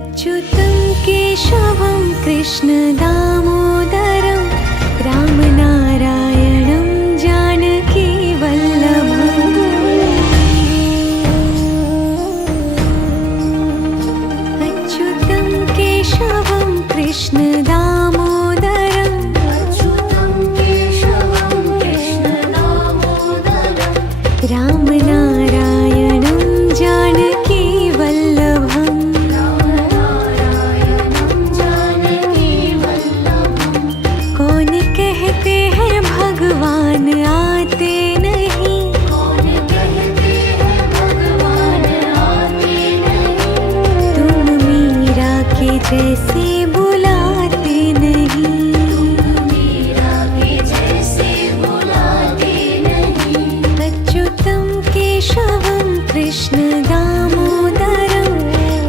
अच्युतं केशवं कृष्ण दामोदरं रामनारायणं जानकी वल्लभम्। अच्युतं केशवं कृष्ण दामोदरं रामनारायणं जानकी वल्लभम्। कौन कहते हैं भगवान आते नहीं, तुम मीरा के जैसे बुलाते नहीं। अच्युतं केशवं कृष्ण दामोदरं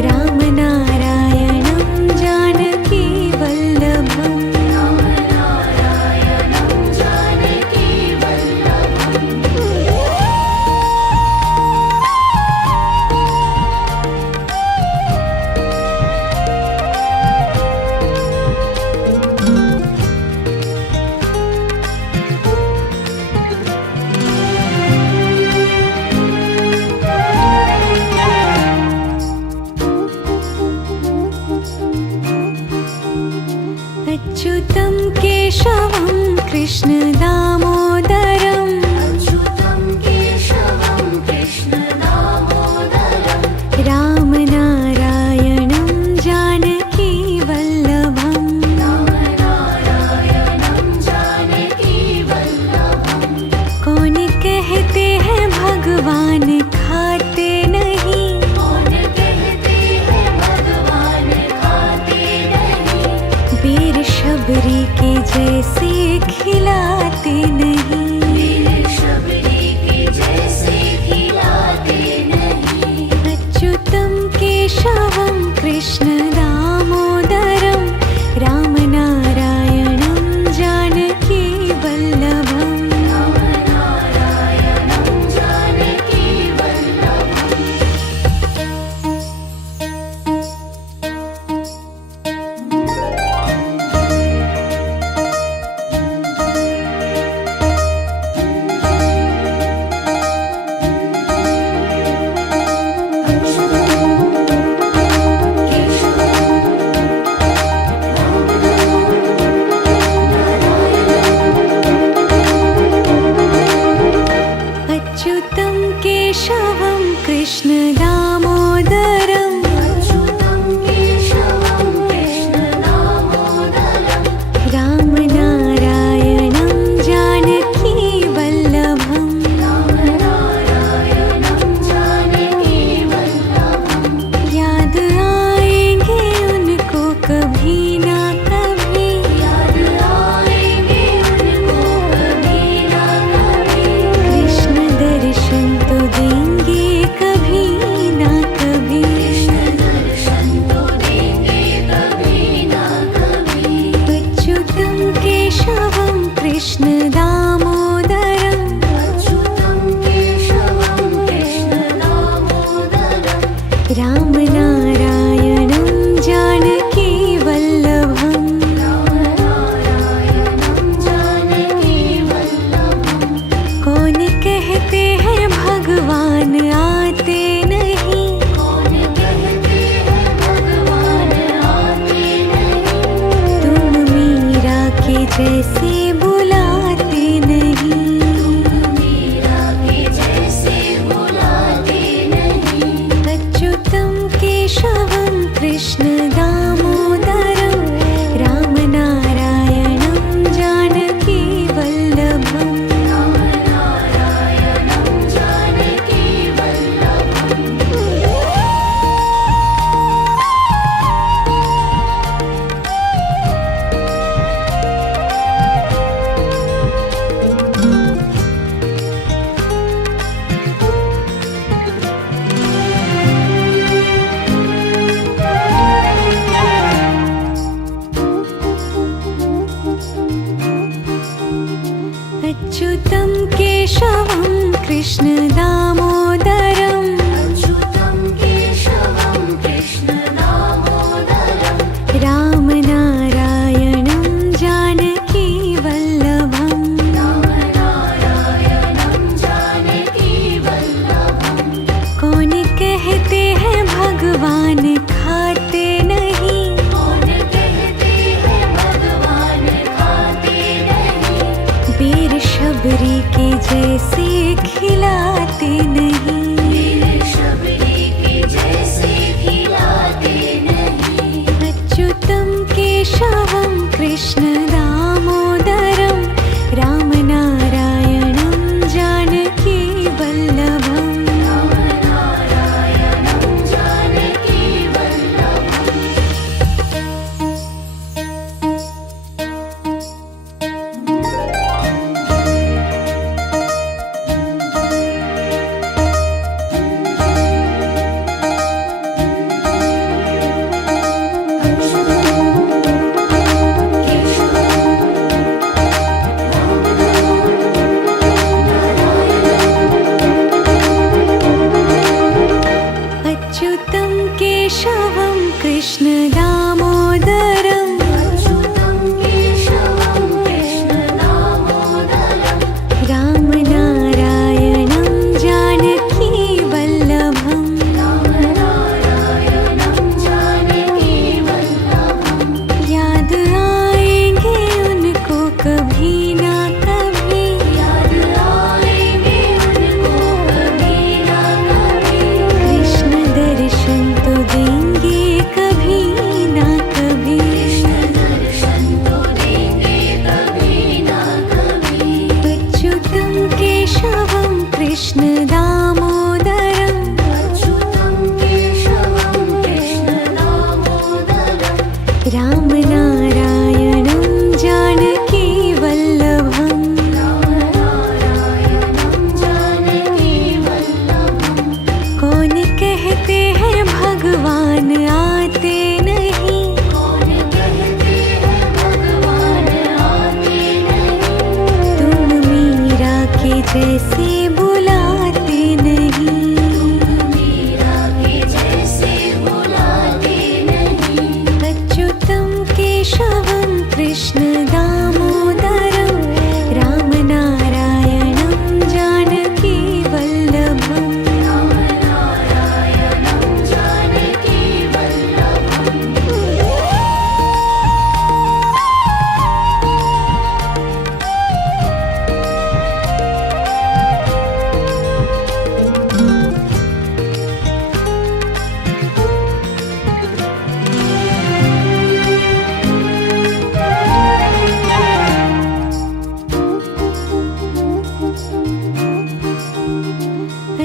रामनारायणं जानकी वल्लभम्। अच्युतं केशवं कृष्ण दामोदरं रामनारायणं जानकी वल्लभम्। कौन कहते हैं भगवान खाते नहीं, वीर शबरी के जैसे खिलाते नहीं। अच्युतं केशवं कृष्ण दामोदरं रामनारायणं जानकी वल्लभम्। अच्युतं केशवं कृष्ण दामोदरं रामनारायणं जानकी वल्लभम्। याद आएंगे उनको कभी ना कभी, कृष्ण दर्शन तो देंगे कभी ना कभी। अच्युतं केशवं कृष्ण दामोदरं रामनारायणं जानकी वल्लभम्। कौन कहते हैं भगवान आते नहीं, तुम मीरा के जैसे बुलाते नहीं। अच्युतं केशवं कृष्ण दामोदरं रामनारायणं जानकी वल्लभम्। अच्युतं केशवं कृष्ण दामोदरं अच्युतं केशवं कृष्ण दामोदरं कृष्ण दामोदरं रामनारायणं जानकी वल्लभम् अच्युतं केशवं कृष्ण दामोदरं रामनारायणं जानकी वल्लभम् याद आएंगे उनको कभी ना कभी कृष्ण दर्शन तो देंगे कभी ना कभी अच्युतं केशवं कृष्ण दामोदरं रामनारायणं जानकी वल्लभम् कौन कहते हैं भगवान आते नहीं तुम मीरा के जैसे बुलाते नहीं अच्युतं केशवं कृष्ण दामोदरं रामनारायणं जानकी वल्लभम्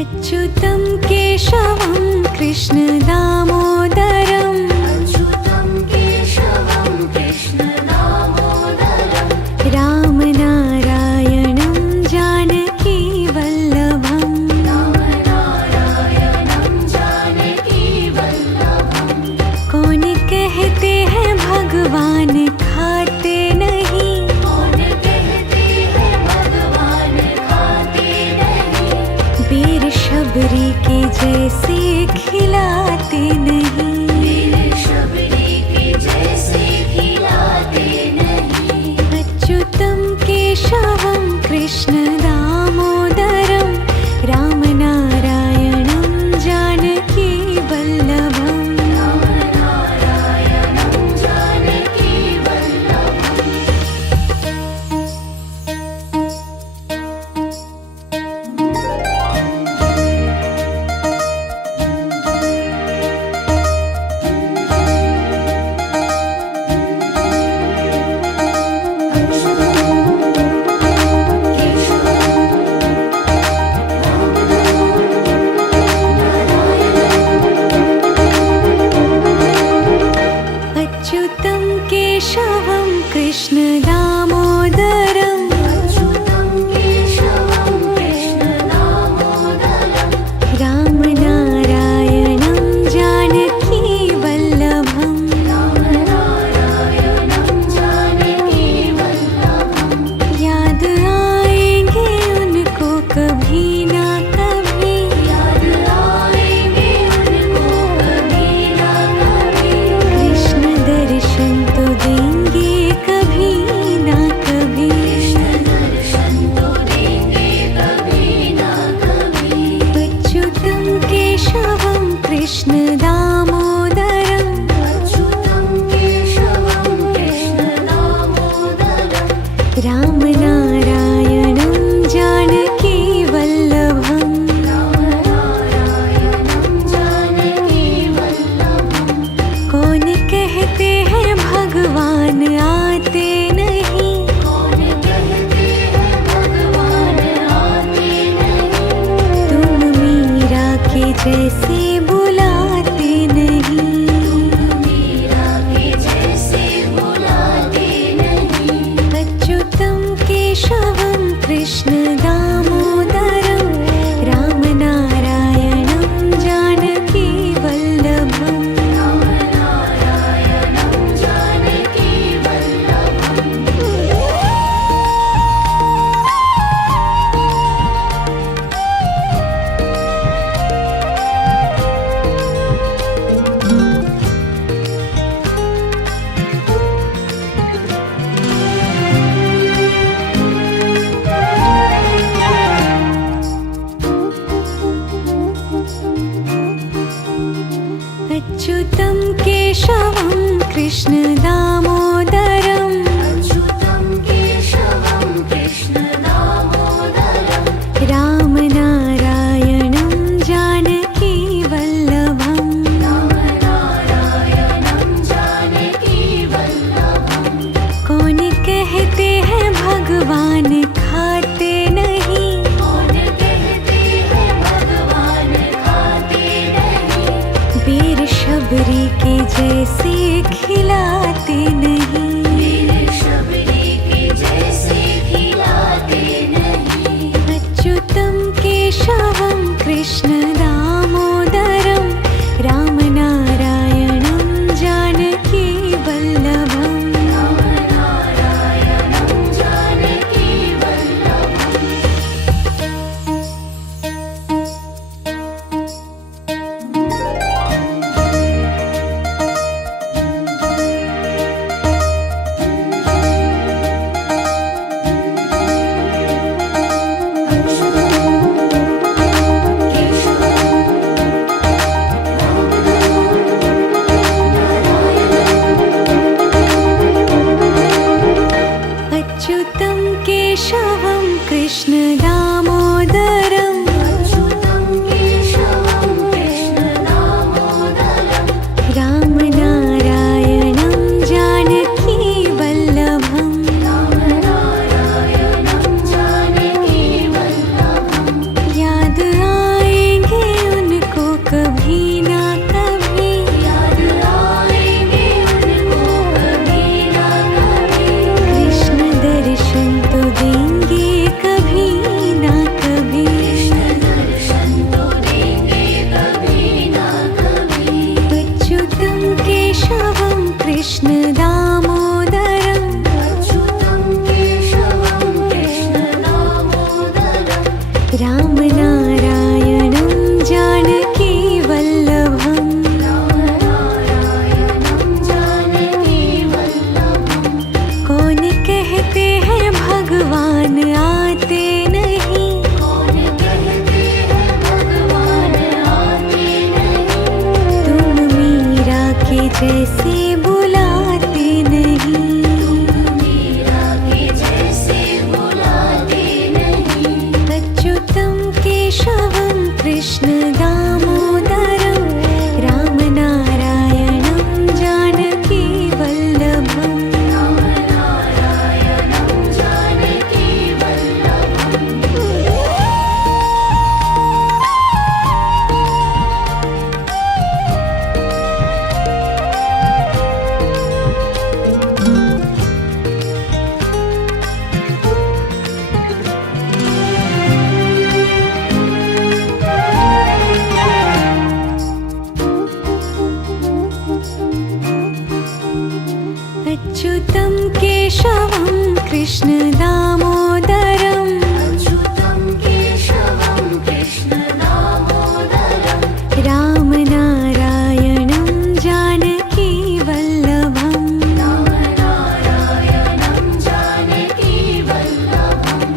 अच्युतं केशवं कृष्ण दामोदरं रामनारायणं जानकी वल्लभम् कौन कहते हैं भगवान खाते नहीं बेर शबरी के जैसे खिलाते नहीं अच्युतं केशवं कृष्ण दामोदरं रामनारायणं जानकी वल्लभम् कौन कहते हैं भगवान आते नहीं, कौन कहते हैं भगवान आते नहीं, तुम मीरा के जैसे बुलाते नहीं, मीरा के जैसे बुलाते नहीं। अच्युतम केशवम कृष्ण दामोदरम राम नारायणं जानकी वल्लभम। राम नारायणं जानकी वल्लभम्। अच्युतं केशवं कृष्ण दामोदरं अच्युतं केशवं कृष्ण दामोदरम्। राम नारायणं जानकी वल्लभम्। राम नारायणं जानकी वल्लभम्। कौन कहते हैं भगवान खाते नहीं, कौन कहते हैं भगवान खाते नहीं, वीर शबरी के जैसे खिलाते नहीं, वीर शबरी के जैसे खिलाते नहीं। अच्युतं केशवं कृष्ण दामोदरं राम नारायणं जानकी वल्लभम्। राम नारायणं जानकी वल्लभम्। अच्युतं केशवं कृष्ण दामोदरं अच्युतं केशवं कृष्ण दामोदरम्। राम नारायणं जानकी वल्लभम्। राम नारायणं जानकी वल्लभम्। याद आएंगे उनको कभी ना कभी, याद आएंगे उनको कभी ना कभी, कृष्ण दर्शन तो देंगे कभी ना कभी। कृष्ण दर्शन तो देंगे कभी ना कभी। अच्युतं केशवं कृष्ण दामोदरं अच्युतं केशवं कृष्ण दामोदरम्। राम नारायणं जानकी वल्लभम्। राम नारायणं जानकी वल्लभम्। कौन कहते हैं भगवान आते नहीं, कौन कहते हैं भगवान आते नहीं, तुम मीरा के जैसे बुलाते नहीं, मीरा के जैसे बुलाते नहीं। अच्युतं केशवं कृष्ण दामोदरं राम नारायणं जानकी वल्लभम्। राम नारायणं जानकी वल्लभम्। अच्युतं केशवं कृष्ण दामोदरं अच्युतं केशवं कृष्ण दामोदरम्। राम नारायणं जानकी वल्लभम्। राम नारायणं जानकी वल्लभम्।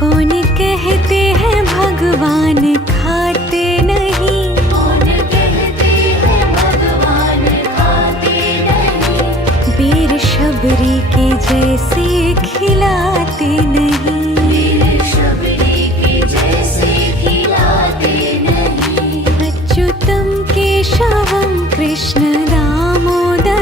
कौन कहते हैं भगवान खाते नहीं, कौन कहते हैं भगवान खाते नहीं, वीर शबरी के जैसे खिलाते नहीं, वीर शबरी के जैसे खिलाते नहीं। अच्युतं केशवं कृष्ण दामोदरं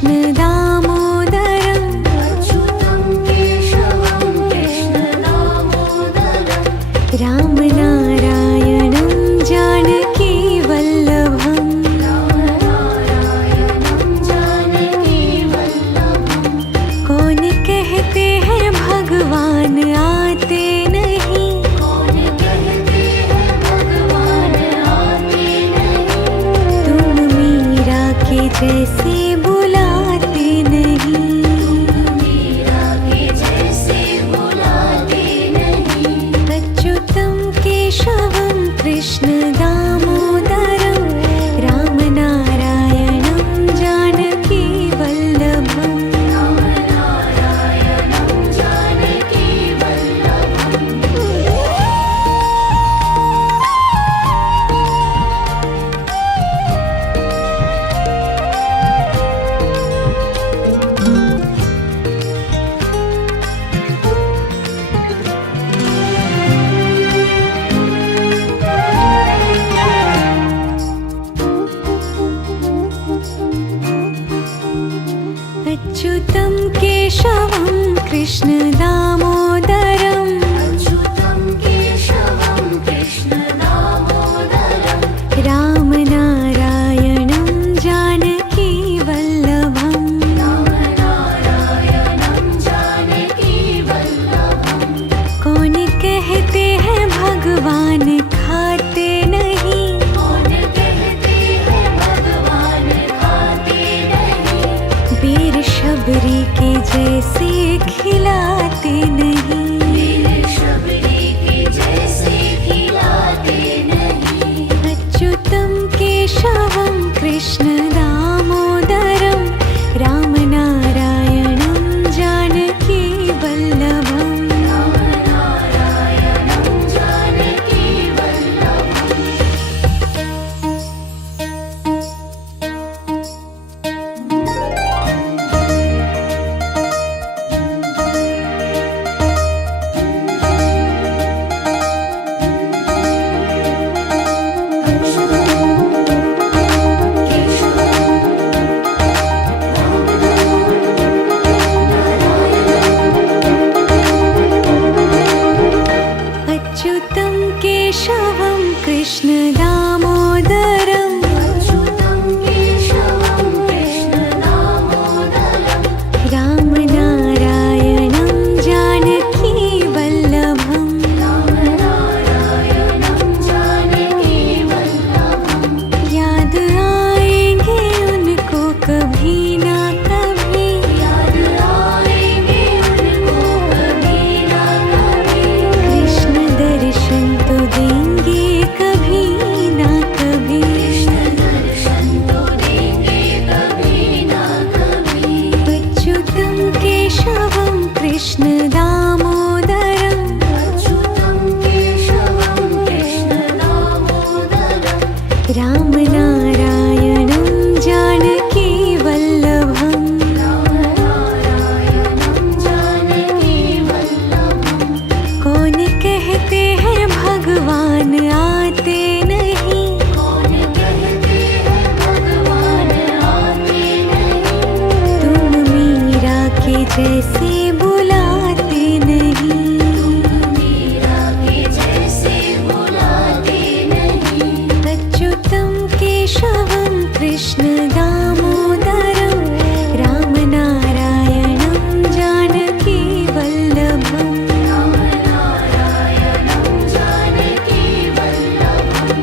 कृष्ण दामोदरम् अच्युतं केशवं कृष्ण दामोदरम् रामनारायणं जानकी वल्लभम् रामनारायणं जानकी वल्लभम् कौन कहते हैं भगवान आते नहीं कौन कहते हैं भगवान आते नहीं तुम मीरा के जैसे बुलाते नहीं मीरा के जैसे बुलाते नहीं अच्युतं केशवं कृष्ण दामोदरं रामनारायणं जानकी वल्लभम् रामनारायणं जानकी वल्लभम् अच्युतं केशवं कृष्ण दामोदरम् अच्युतं केशवं कृष्ण दामोदरम् रामनारायणं जानकी वल्लभम् रामनारायणं जानकी वल्लभम् कौन कहते हैं भगवान खाते नहीं कौन कहते हैं भगवान खाते नहीं वीर शबरी के जैसे खिलाते नहीं वीर शबरी के जैसे खिलाते नहीं अच्युतं केशवं कृष्ण दामोदरं रामनारायणं जानकी वल्लभम् रामनारायणं जानकी वल्लभम् अच्युतं केशवं कृष्ण दामोदरम् अच्युतं केशवं कृष्ण दामोदरम् रामनारायणं जानकी वल्लभम् रामनारायणं जानकी वल्लभम् याद आएंगे उनको कभी ना कभी याद आएंगे उनको कभी ना कभी कृष्ण दर्शन तो देंगे कभी ना कभी कृष्ण दर्शन तो देंगे कभी ना कभी अच्युतं केशवं कृष्ण दामोदरम् अच्युतं केशवं कृष्ण दामोदरम् रामनारायणं जानकी वल्लभम् रामनारायणं जानकी वल्लभम् कौन कहते हैं भगवान आते नहीं कौन कहते हैं भगवान आते नहीं तुम मीरा के जैसे बुलाते नहीं मीरा के जैसे बुलाते नहीं अच्युतं केशवं कृष्ण दामोदरं रामनारायणं जानकी वल्लभम् रामनारायणं जानकी वल्लभम्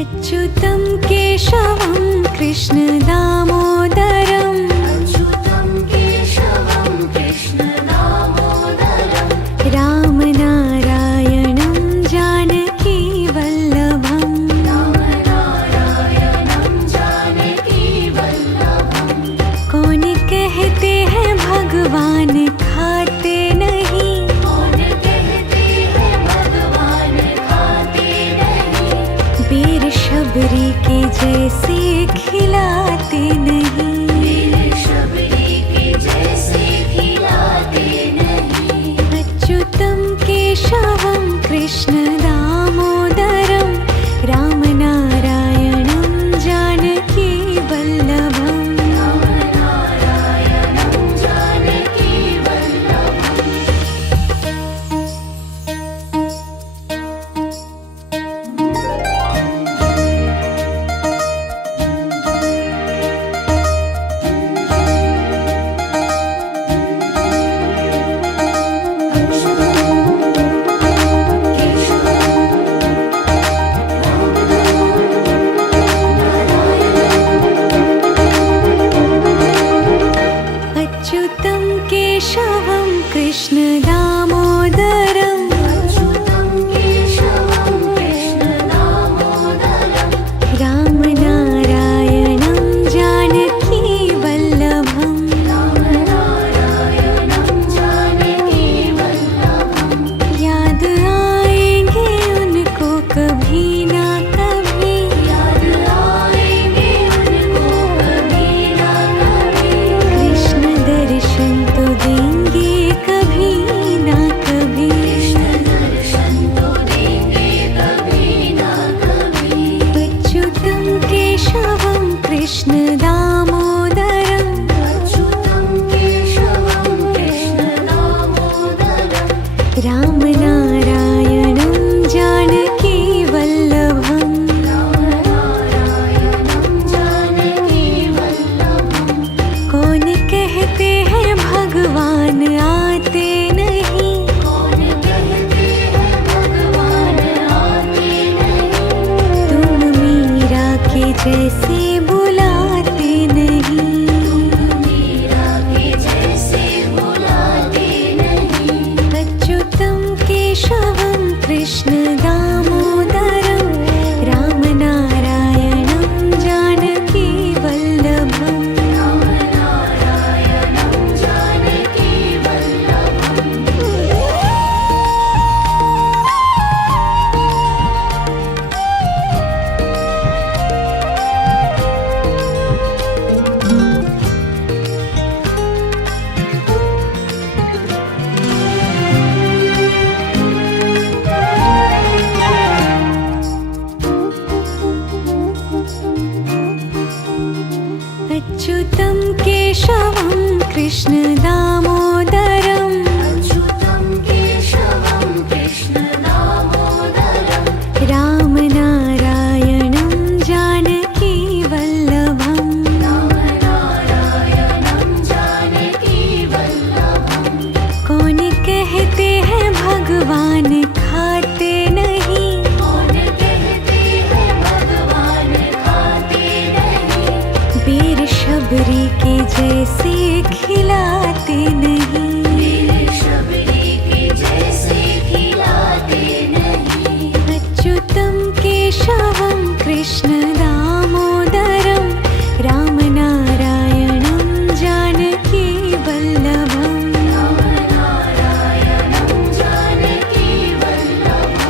अच्युतं केशवं कृष्ण दामोदरम् अच्युतं केशवं कृष्ण दामोदरम् रामनारायणं जानकी वल्लभम् रामनारायणं जानकी वल्लभम् कौन कहते हैं भगवान खाते नहीं कौन कहते केशवं कृष्णदामोदरं रामनारायणं जानकी वल्लभम् रामनारायणं जानकी वल्लभम् अच्युतं केशवं कृष्णदामोदरं अच्युतं केशवं कृष्णदामोदरं रामनारायणं जानकी वल्लभम् रामनारायणं जानकी वल्लभम् याद आएंगे उनको कभी ना कभी याद आएंगे उनको कभी ना कभी कृष्ण दर्शन तो देंगे कभी ना कभी कृष्ण दर्शन तो देंगे कभी ना कभी अच्युतं केशवं कृष्णदामोदरं अच्युतं केशवं कृष्णदामोदरं रामनारायणं जानकी वल्लभम् रामनारायणं जानकी वल्लभम् कौन कहते हैं भगवान आते नहीं कौन कहते हैं भगवान आते नहीं तुम मीरा के जैसे बुलाते नहीं मीरा के जैसे बुलाते नहीं अच्युतं केशवं कृष्णदामोदरं रामनारायणं जानकी वल्लभम् रामनारायणं जानकी वल्लभम् अच्युतं केशवं कृष्णदामोदरं अच्युतं केशवं कृष्णदामोदरं रामनारायणं जानकी वल्लभम् रामनारायणं जानकी वल्लभम् कौन कहते हैं भगवान खाते नहीं कौन कहते हैं भगवान खाते नहीं बेर शबरी के जैसे खिलाते नहीं मेरे शबरी के जैसे खिलाते नहीं अच्युतं केशवं कृष्णदामोदरं रामनारायणं जानकी वल्लभम् रामनारायणं जानकी वल्लभम्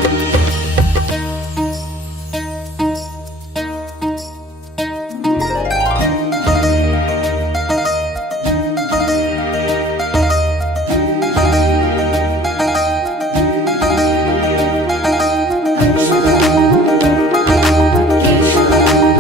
केशवं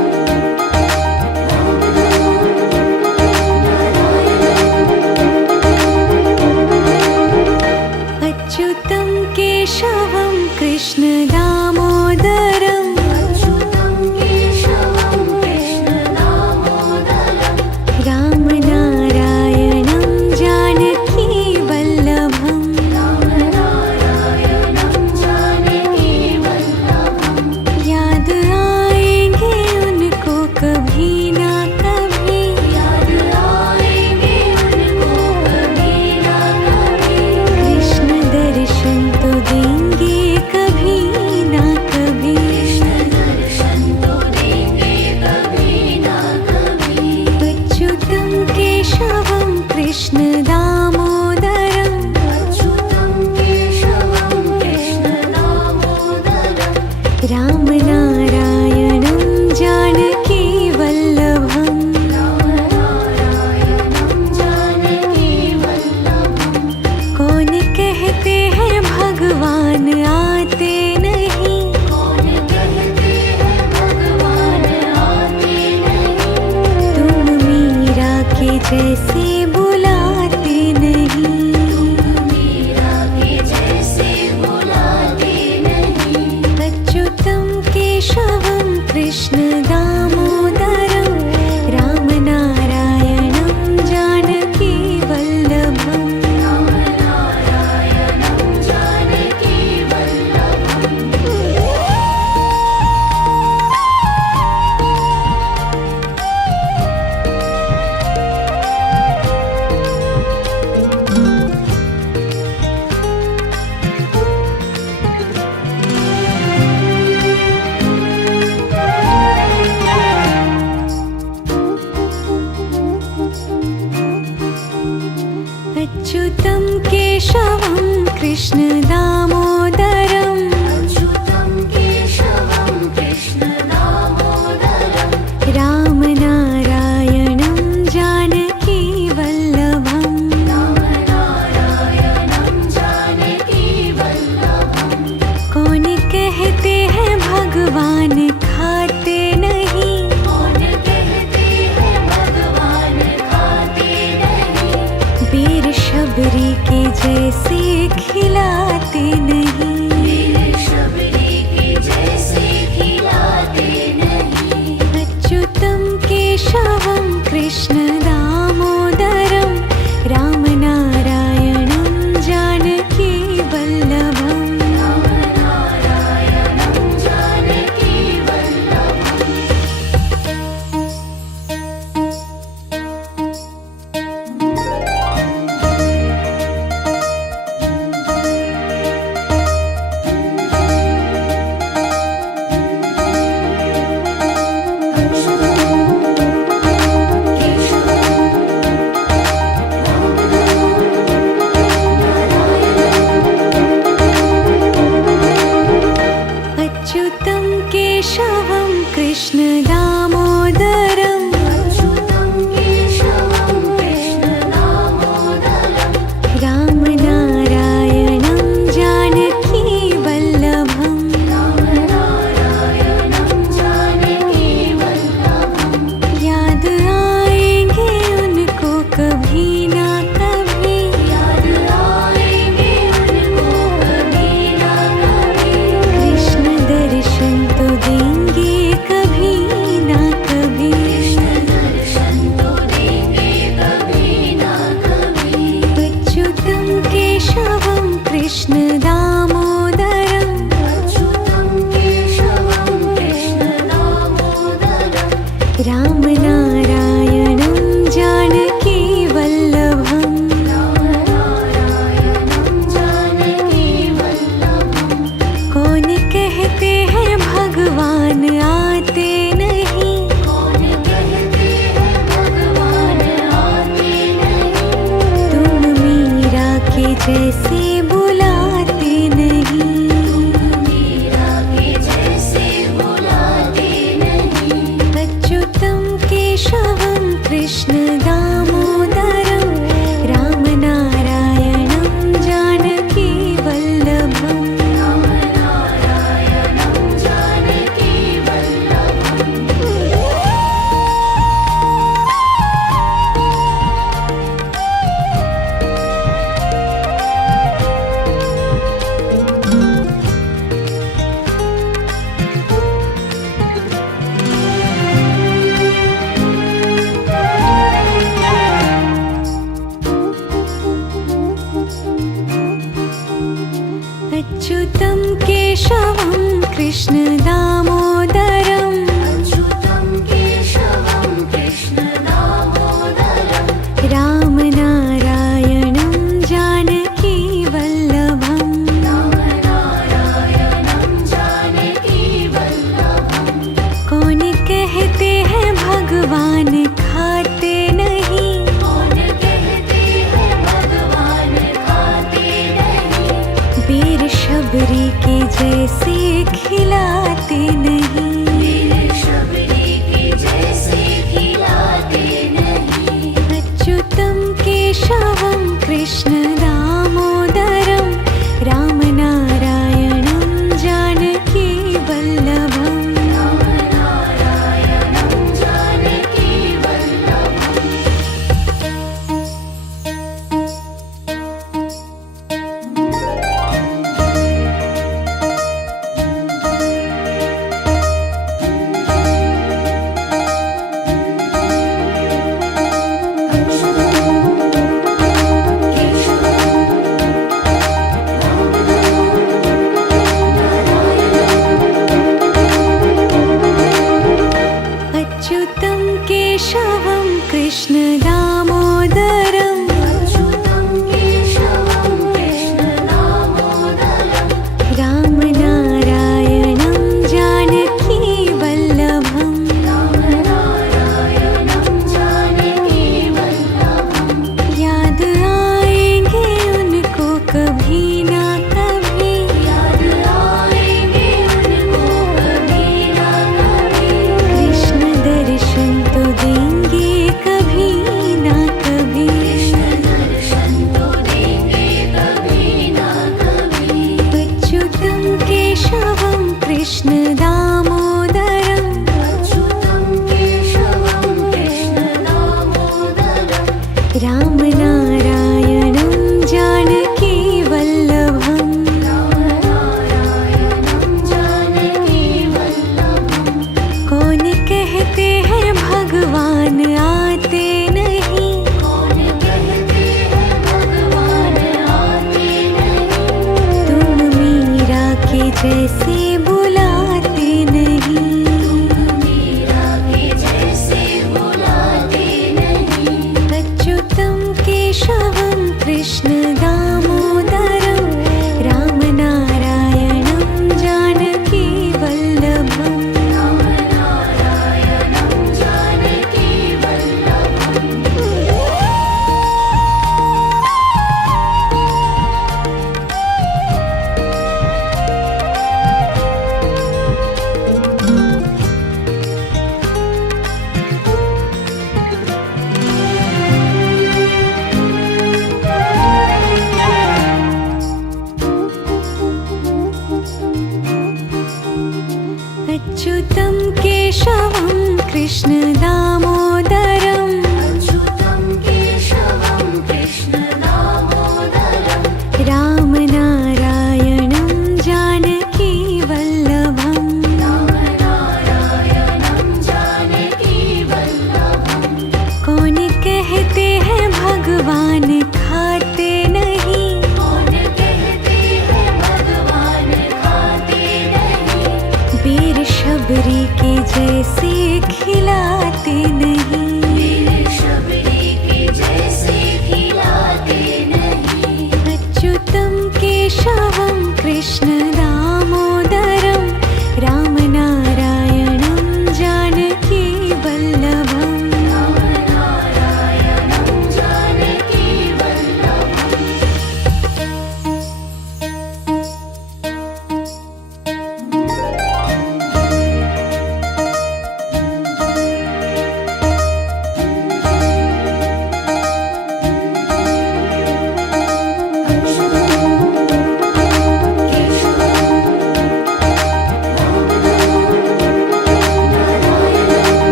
अच्युतं केशवं कृष्ण दामोदरं अच्युतं केशवं कृष्ण दामोदरं रामनारायणं जानकी वल्लभं रामनारायणं जानकी वल्लभं कौन कहते हैं भगवान खाते नहीं कौन कहते हैं भगवान खाते नहीं वीर शबरी के जैसे खिलाते नहीं वीर शबरी के जैसे खिलाते नहीं अच्युतं केशवं कृष्ण दामोदरं रामनारायणं जानकी वल्लभं रामनारायणं जानकी वल्लभं अच्युतं केशवं कृष्ण दामोदरं अच्युतं केशवं कृष्ण दामोदरं रामनारायणं जानकी वल्लभं रामनारायणं जानकी वल्लभं याद आएंगे उनको कभी ना कभी याद आएंगे उनको कभी ना कभी कृष्ण दर्शन तो देंगे कभी ना कभी कृष्ण दर्शन तो देंगे कभी ना कभी अच्युतं केशवं कृष्ण दामोदरं अच्युतं केशवं कृष्ण दामोदरं रामनारायणं जानकी वल्लभं रामनारायणं जानकी वल्लभं कौन कहते हैं भगवान आते नहीं कौन कहते हैं भगवान आते नहीं तुम मीरा के जैसे बुलाते नहीं मीरा के जैसे बुलाते नहीं अच्युतं केशवं कृष्ण दामोदरं रामनारायणं जानकी वल्लभं रामनारायणं जानकी वल्लभं अच्युतं केशवं कृष्ण दामोदरं अच्युतं केशवं कृष्ण दामोदरं रामनारायणं जानकी वल्लभं रामनारायणं जानकी वल्लभं कौन कहते हैं भगवान खाते नहीं कौन कहते हैं भगवान खाते नहीं वीर शबरी के जैसे खिलाते नहीं वीर शबरी के जैसे खिलाते नहीं अच्युतं केशवं कृष्ण दामोदरं रामनारायणं जानकी वल्लभं रामनारायणं जानकी वल्लभं केशवं जैसे बुलाते नहीं। मीरा के जैसे बुलाते नहीं। अच्युतं केशवं कृष्ण दामोदरं रामनारायणं जानकी वल्लभम्। रामनारायणं जानकी वल्लभम्। अच्युतं केशवं कृष्ण दामोदरं अच्युतं केशवं कृष्ण दामोदरं। रामनारायणं जानकी वल्लभम्। रामनारायणं जानकी वल्लभम्। कौन कहते हैं भगवान खाते नहीं। कौन कहते हैं भगवान खाते नहीं। वीर शबरी के जैसे खिलाते नहीं। वीर शबरी के जैसे खिलाते नहीं। अच्युतं केशवं कृष्ण दामोदरं रामनारायणं जानकी वल्लभम्। रामनारायणं जानकी वल्लभम्।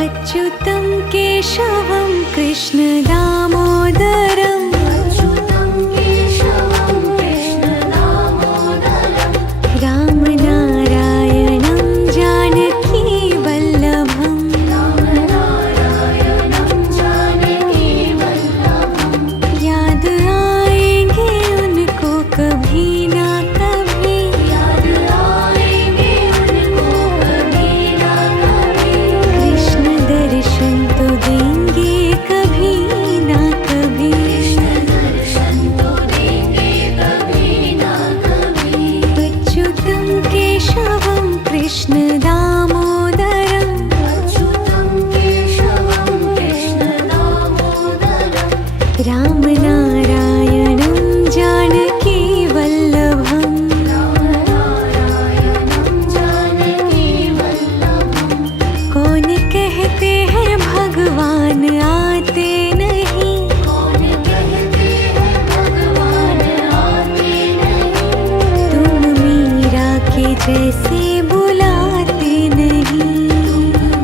अच्युतं केशवं कृष्ण दामोदरं अच्युतं केशवं कृष्ण दामोदरं। रामनारायणं जानकी वल्लभम्। रामनारायणं जानकी वल्लभम्। याद आएंगे उनको कभी ना कभी। याद आएंगे उनको कभी ना कभी। कृष्ण दर्शन तो देंगे कभी ना कभी। कृष्ण दर्शन तो देंगे कभी ना कभी। अच्युतं केशवं कृष्ण दामोदरं अच्युतं केशवं कृष्ण दामोदरं। रामनारायणं जानकी वल्लभम्। रामनारायणं जानकी वल्लभम्। कौन कहते हैं भगवान आते नहीं। कौन कहते हैं भगवान आते नहीं। तुम मीरा के जैसे बुलाते नहीं।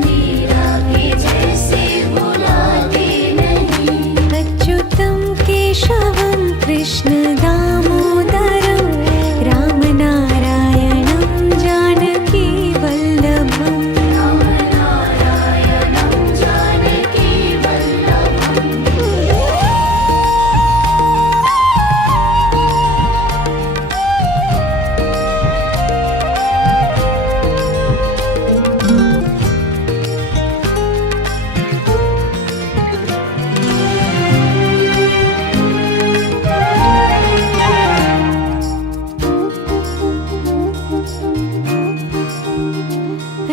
मीरा के जैसे बुलाते नहीं। अच्युतं केशवं कृष्ण दामोदरं रामनारायणं जानकी वल्लभम्। रामनारायणं जानकी वल्लभम्।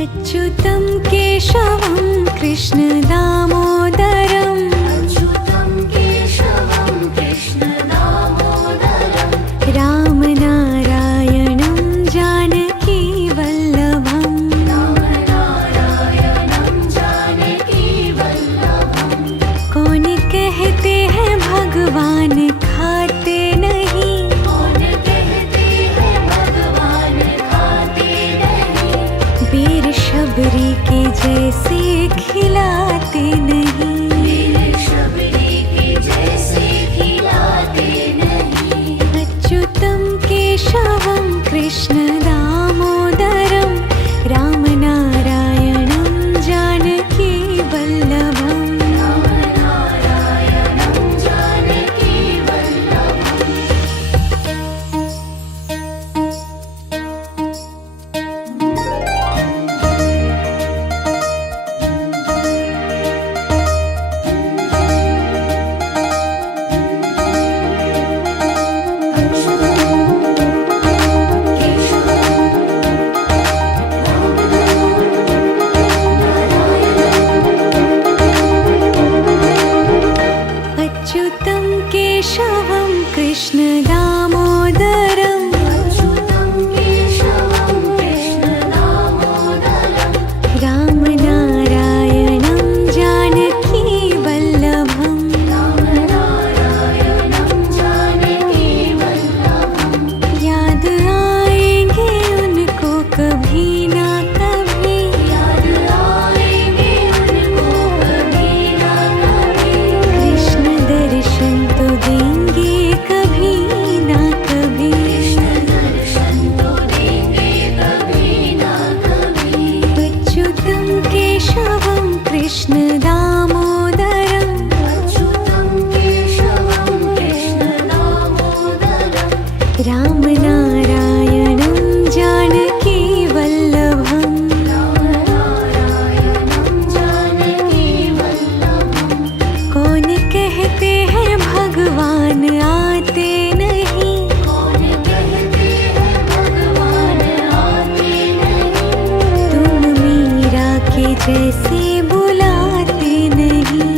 अच्युतं केशवं कृष्ण दामोदरं अच्युतं केशवं कृष्ण दामोदरं। रामनारायणं जानकी वल्लभम्। रामनारायणं जानकी वल्लभम्। कौन कहते हैं भगवान खाते नहीं। कौन कहते हैं भगवान खाते नहीं। वीर शबरी के जैसे खिलाते नहीं। वीर शबरी के जैसे खिलाते नहीं। अच्युतं केशवं कृष्ण दामोदरं रामनारायणं जानकी वल्लभम्। रामनारायणं जानकी वल्लभम्। भगवान आते नहीं। कौन कहते हैं भगवान आते नहीं। तुम मीरा के जैसे बुलाते नहीं।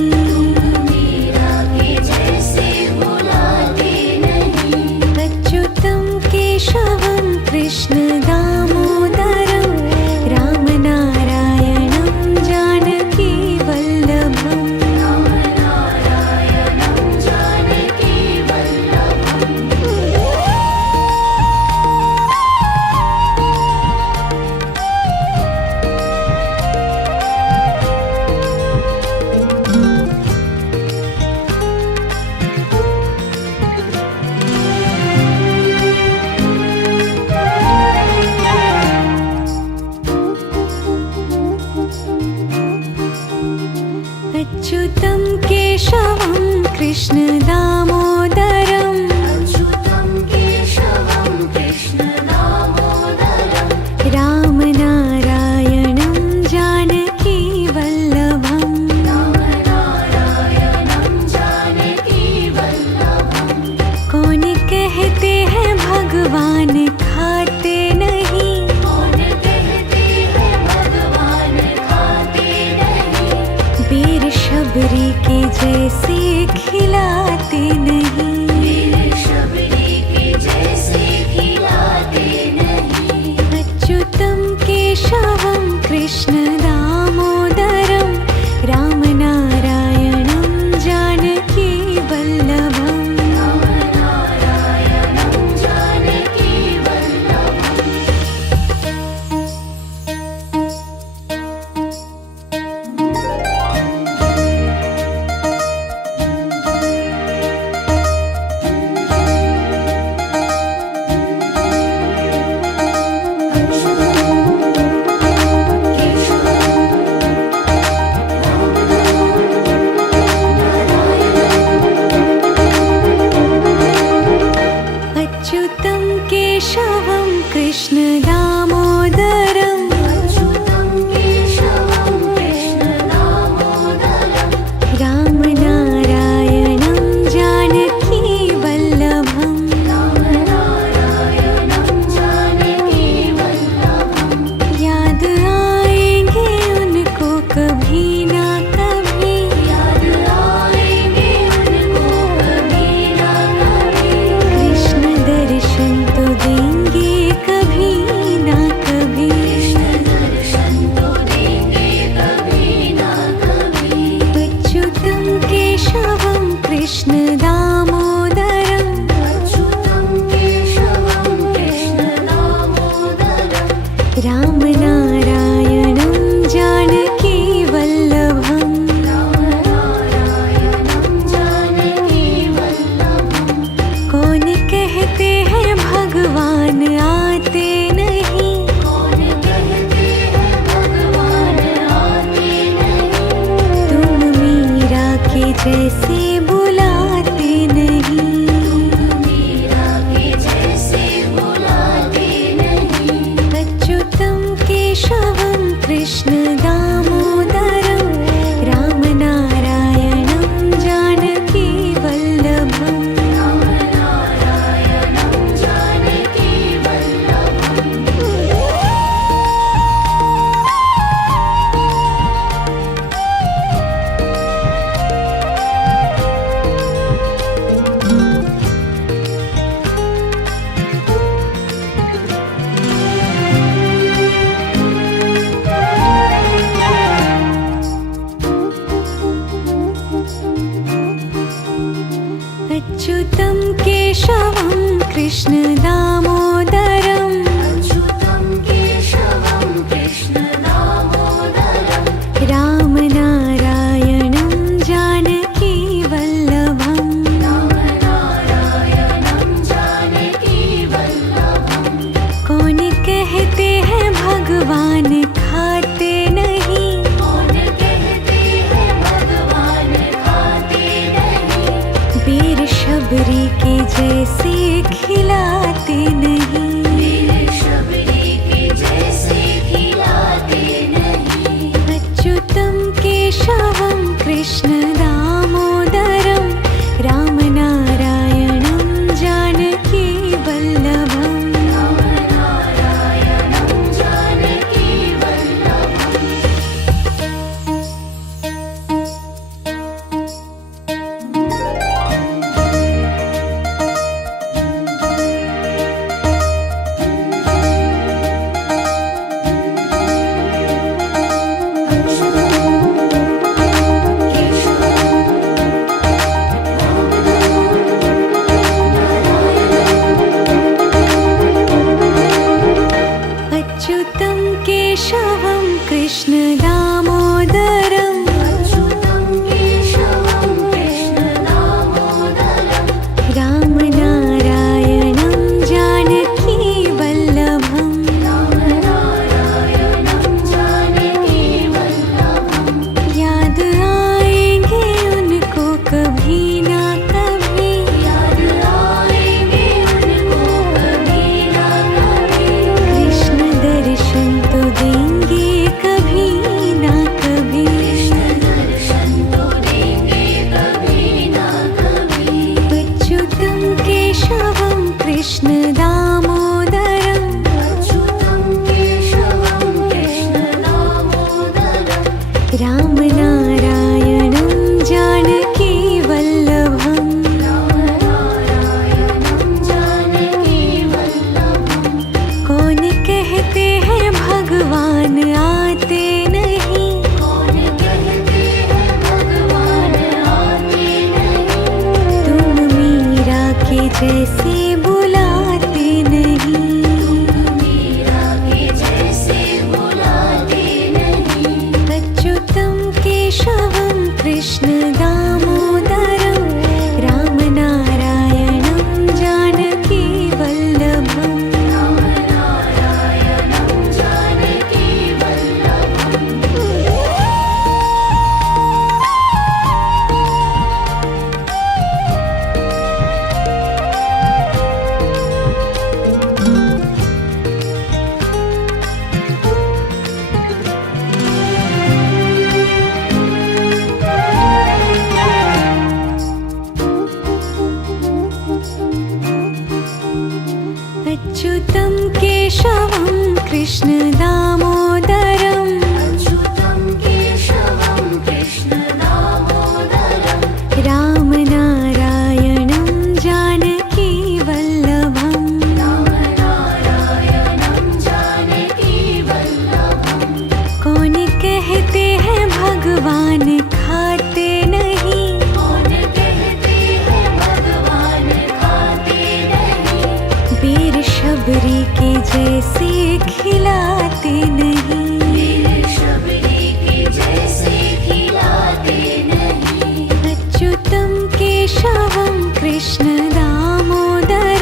मीरा के जैसे बुलाते नहीं। अच्युतं केशवं कृष्ण दामोदरं रामनारायणं जानकी वल्लभम्। रामनारायणं जानकी वल्लभम्। अच्युतं केशवं कृष्ण दामोदरं अच्युतं केशवं कृष्ण दामोदरं। रामनारायणं जानकी वल्लभम्। रामनारायणं जानकी वल्लभम्। कौन कहते हैं भगवान खाते नहीं। कौन कहते हैं भगवान खाते नहीं। वीर शबरी के जैसे खिलाते नहीं। वीर शबरी के जैसे खिलाते नहीं। अच्युतं केशवं कृष्ण दामोदरं रामनारायणं जानकी वल्लभम्। रामनारायणं जानकी वल्लभम्। अच्युतं केशवं कृष्ण दामोदरं अच्युतं केशवं कृष्ण दामोदरं। रामनारायणं जानकी वल्लभम्। रामनारायणं जानकी वल्लभम्। याद आएंगे उनको कभी ना कभी। याद आएंगे उनको कभी ना कभी। कृष्ण दर्शन तो देंगे कभी ना कभी। कृष्ण दर्शन तो देंगे कभी ना कभी। अच्युतं केशवं कृष्ण दामोदरं अच्युतं केशवं कृष्ण दामोदरं। रामनारायणं जानकी वल्लभम्। रामनारायणं जानकी वल्लभम्। कौन कहते हैं भगवान आते नहीं। कौन कहते हैं भगवान आते नहीं। तुम मीरा के जैसे बुलाते नहीं। मीरा के जैसे बुलाते नहीं। अच्युतं केशवं कृष्ण दामोदरं रामनारायणं जानकी वल्लभम्। रामनारायणं जानकी वल्लभम्। अच्युतं केशवं कृष्ण दामोदरं अच्युतं केशवं कृष्ण दामोदरं। रामनारायणं जानकी वल्लभम्। रामनारायणं जानकी वल्लभम्। कौन कहते हैं भगवान खाते नहीं। कौन कहते हैं भगवान खाते नहीं। वीर शबरी के जैसे खिलाते नहीं। वीर शबरी के जैसे खिलाते नहीं। अच्युतं केशवं कृष्ण दामोदरं रामनारायणं जैसे बुलाते नहीं। मीरा के जैसे बुलाते नहीं। अच्युतं केशवं कृष्ण दामोदरं रामनारायणं जानकी वल्लभम्। रामनारायणं जानकी वल्लभम्। अच्युतं केशवं कृष्ण दामोदरं अच्युतं केशवं कृष्ण दामोदरं। रामनारायणं जानकी वल्लभम्। रामनारायणं जानकी वल्लभम्। कौन कहते हैं भगवान खाते नहीं। कौन कहते हैं भगवान खाते नहीं। वीर शबरी के जैसे खिलाते नहीं। वीर शबरी के जैसे खिलाते नहीं। अच्युतं केशवं कृष्ण दामोदरं